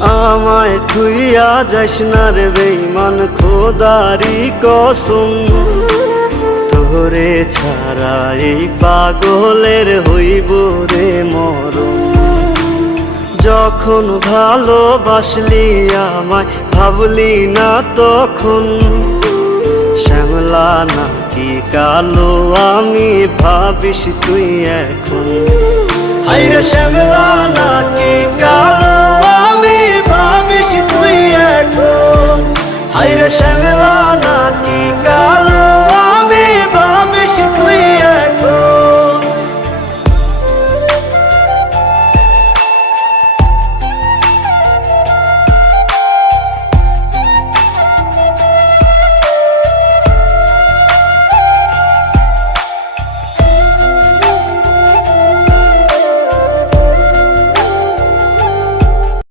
আমায় থুইয়া যাইস না রে বেঈমান, খোদারি কসম। তোরে ছাড়া এই পাগলের হইব রে মরণ। যখন ভালোবাসলি আমায় ভাবলি না তখন, শ্যামলা নাকি কালো আমি ভাবিস তুই এখন। হায়রে শ্যামলা নাকি কালো